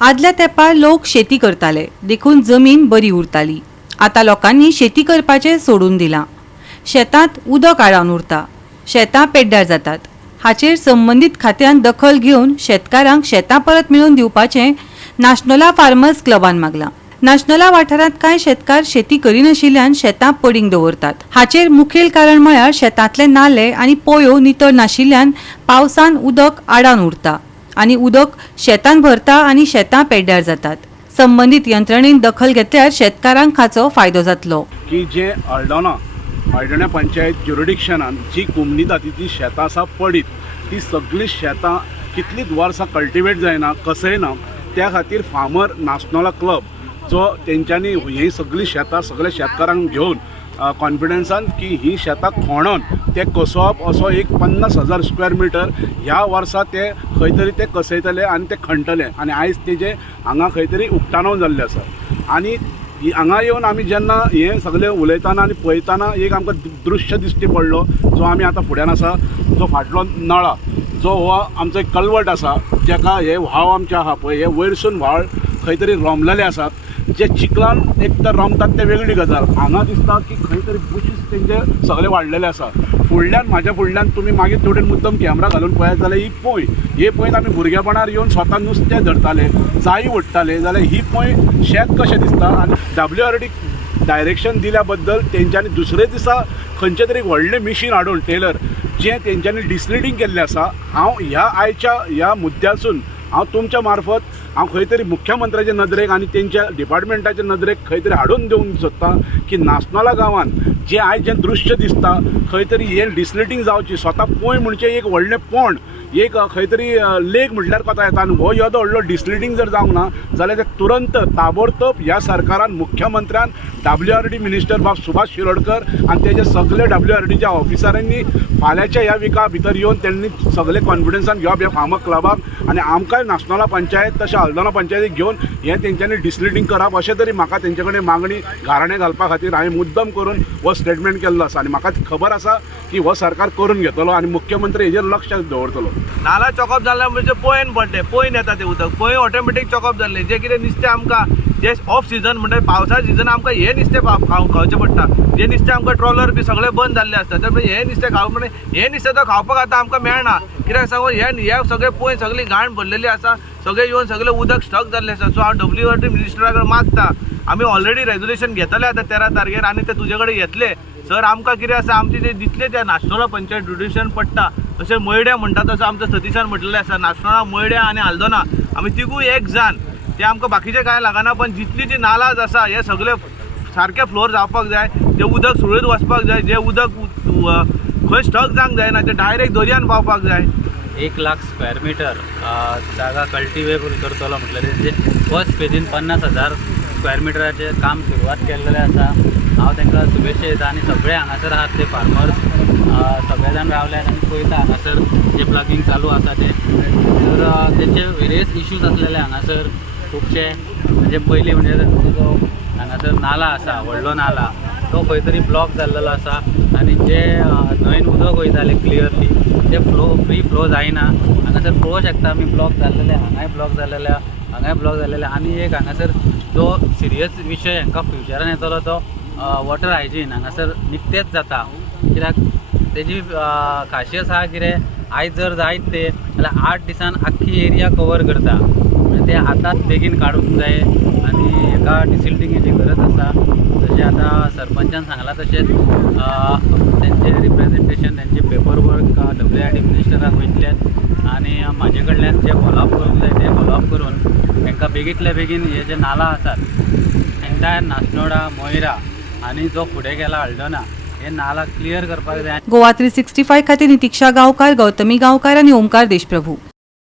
आदल्या तेंपार लोक शेती करताले, देखून जमीन बरी उरताली. आता लोकांनी शेती करपाचे सोडून दिलां. शेतांत उदक आडावन उरता, शेतां पेड्ड्यार जातात. हाचेर संबंधीत खात्यान दखल घेवन शेतकारांक शेतां परत मेळोवन दिवपाचें नॅशनला फार्मर्स क्लबान मागलां. नॅशनला वाठारांत कांय शेतकार शेती करिनाशिल्ल्यान शेतां पडींग दवरतात. हाचेर मुखेल कारण म्हळ्यार शेतांतले नाले आनी पोयो नितळ नाशिल्ल्यान पावसान उदक आडावन उरता आनी उदक शेतांत भरता आनी शेतां पेड्ड्यार जातात. संबंधीत यंत्रणेन दखल घेतल्यार शेतकारांक हाचो फायदो जातलो. की जे हळदोणा पंचायत ज्युरिडिक्शनान जी कुमणी जातीची शेतां आसा पडीत, ती सगळीं शेतां कितलींच वर्सां कल्टिवेट जायना, कसयना, त्या खातीर फार्मर नॅशनला क्लब जो तेंच्यांनी ही सगळीं शेतां सगळ्या शेतकारांक घेवन कॉन्फिडन्सान की ही शेतां खोणोन ते कसोवप असो एक 50,000 स्क्वेअर मिटर ह्या वर्सा ते खंय तरी ते कसयतले आनी ते खणटले आनी आयज तेजे हांगा खंय तरी उक्तावण जाल्लें आसा. आनी हांगा येवन आमी जेन्ना हें सगळें उलयतना आनी पळयतना एक आमकां दृश्य दिश्टी पडलो जो आमी आतां फुड्यान आसा, जो फाटलो नळा, जो हो आमचो एक कल्वट आसा, जेका हे व्हाळ आमचे आहा पळय, हे वयरसून व्हाळ खंय तरी रोमलेले आसात. जे चिखलान एक तर रमतात ते वेगळी गजाल, हांगा दिसता की खंय तरी बुशीस तेंचे सगळे वाडलेले आसा. म्हाज्या फुडल्यान तुमी मागीर थोडे मुद्दम कॅमेरा घालून पळयत जाल्यार ही पळयत आमी भुरगेपणार येवन स्वता नुस्तें धरताले, जायी ओडटाले, जाल्यार ही पळय शेत कशें दिसता. आनी WRD डायरेक्शन दिल्या बद्दल तेंच्यांनी दुसरे दिसा खंयचे तरी व्हडलें मिशीन हाडून टेलर जें तेंच्यांनी डिसलिडींग केल्लें आसा. हांव ह्या मुद्द्यासून हांव तुमच्या मार्फत खंय तरी मुख्यमंत्र्याचे नदरेक आनी तेंच्या डिपार्टमेंटाच्या नदरेक खंय तरी हाडून दिवंक सोदता की नासनला गांवांत जें आयज जें दृश्य दिसता खंय तरी हें डिसलिटींग जावची. स्वता पोय म्हणचे एक व्हडलें पोंड, एक खंय तरी लेक म्हटल्यार कोता येता आनी हो येदो व्हडलो डिसलिटींग जर जावंक ना जाल्यार ते तुरंत ताबडतोब ह्या सरकारान मुख्यमंत्र्यान WRD मिनिस्टर बाब सुभाष शिरोडकर आनी तेजे सगळे WRDच्या ऑफिसरांनी फाल्यांच्या ह्या विका भितर येवन त्यांनी सगळे कॉन्फिडन्सान घेवप ह्या फार्मर क्लबाक आनी आमकांय नॅशनला पंचायत तशें हळदोणा पंचायतीक घेवन हें तेंच्यांनी डिसलिटींग करप अशें तरी म्हाका तेंचे कडेन मागणी घाराणें घालपा खातीर हांवें मुद्दम करून हो स्टेटमेंट केल्लो आसा. आनी म्हाका खबर आसा की हो सरकार करून घेतलो आनी मुख्यमंत्री हेजेर लक्ष दवरतलो. नाला चॉकअप जाल्ल्या म्हणजे पोयन पडले, पोयन येता ते उदक, पोय ऑटोमॅटीक चॉकअप जाल्ले. जे कितें नुस्तें आमकां जे ऑफ सीजन म्हणजे पावसा सिजन आमकां हे नुस्तें खावचें पडटा. जे नुस्तें आमकां ट्रॉलर बी सगळे बंद जाल्ले आसता, तर हे नुस्तें खावप म्हणजे हे नुस्तें तो खावपाक आतां आमकां मेळना. कित्याक सांगून हे सगळे पोय सगळी घाण भरलेली आसा, सगळे येवन सगळे उदक स्टक जाल्लें आसा. सो हांव WRD मिनिस्टरा कडेन मागता, आमी ऑलरेडी रेजोल्युशन घेतले आतां 13 तारखेर आनी ते तुजे कडेन येतले. सर आमकां कितें आसा, आमचे जे जितले त्या नॅशनला पंचायत ज्युडिशन पडटा तशें मयड्या म्हणटा तसो आमचो सतीशान म्हटलेलें आसा. नॅशनला मयड्या आनी हळदोणा आमी तिगूय एक जाण, ते आमकां बाकीचें कांय लागना, पण जितली जी नालाज आसा हे सगळे सारके फ्लोर जावपाक जाय, ते उदक सुळेत वचपाक जाय, जे उदक खंय स्टक जावंक जायना ते डायरेक्ट दर्यान पावपाक जाय. 1 लाख स्क्वेअर मीटर जागा कल्टिवेबल करतलो म्हटल्यार तेजे फर्स्ट फेजीन 50,000 स्क्वेअर मिटराचें काम सुरवात केल्लेलें आसा. हांव तांकां शुभेच्छा दिता आनी सगळे हांगासर आहात ते फार्मर्स सगळे जाण रावल्यात आनी पळयता हांगासर जे प्लगिंग चालू आसा ते. तर तेचे वेरियस इश्यूज आसलेले हांगासर खुबशे. म्हणजे पयलीं म्हणजे जो हांगासर नाला आसा, व्हडलो नाला, तो खंय तरी ब्लॉक जाल्लेलो आसा आनी जे न्हंयन उदक वयतालें क्लियरली ते फ्री फ्लो जायना. हांगासर पळोवंक शकता आमी ब्लॉक जाल्लेले, हांगाय ब्लॉक जाल्लेले. आनी एक हांगासर जो सिरियस विशय हांकां फ्युचरान येतलो तो वॉटर हायजीन हांगासर निकतेंच जाता. कित्याक तेजी खासियत आसा कितें, आयज जर जायत ते जाल्यार 8 दिसान आख्खी एरिया कवर करता. म्हणजे ते आतांच बेगीन काडूंक जाय आनी हेका डिसिल्टिंगेची गरज आसा. जशें आतां सरपंचान सांगलां तशेंच तेंचे रिप्रेजेंटेशन तेंचे पेपर वर्क WRD मिनिस्टराक वयतलें आनी म्हाजे कडल्यान जे फॉलोअप करूंक जाय ते फॉलोअप करून तांकां बेगींतल्या बेगीन हे जे नाला आसात एंटायर नासनोडा, मोयरा आनी जो फुडें गेला हळदोणा हे नाला क्लियर करपाक जाय. गोवा 365 खातीर नितीक्षा गांवकार, गौतमी गांवकार आनी ओमकार देशप्रभू.